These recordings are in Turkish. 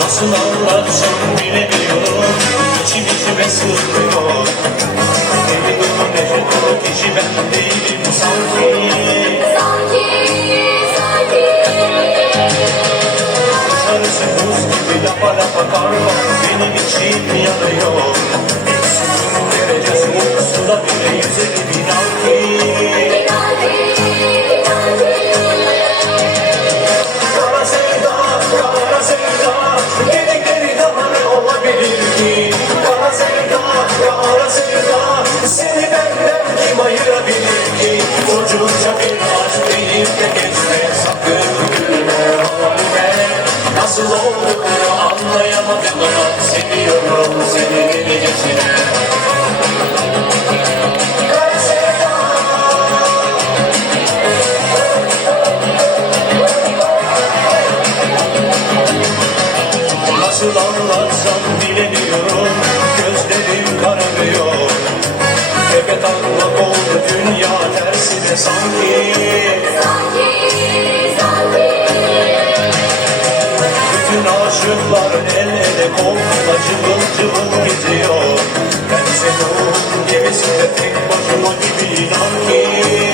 Nasıl anlatsam bilemiyorum. İçim içime sığmıyor Deli dolu neşe dolu kişi ben değilim sanki. Dışarısı buz gibi lapa lapa kar var Benim içim yanıyor. Eksiğim derece geçme Sakın halime Nasıl olduğunu anlayamadım ama Seviyorum seni sevda Nasıl anlatsam bilemiyorum Gözlerim kararıyor. Tepe taklak oldu dünya tersine sanki Bütün aşıklar el ele kol kola cıvıl cıvıl geziyor. Ben senin gemisinde tek başıma gibi inan ki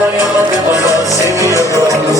anlayamadım ama Seviyorum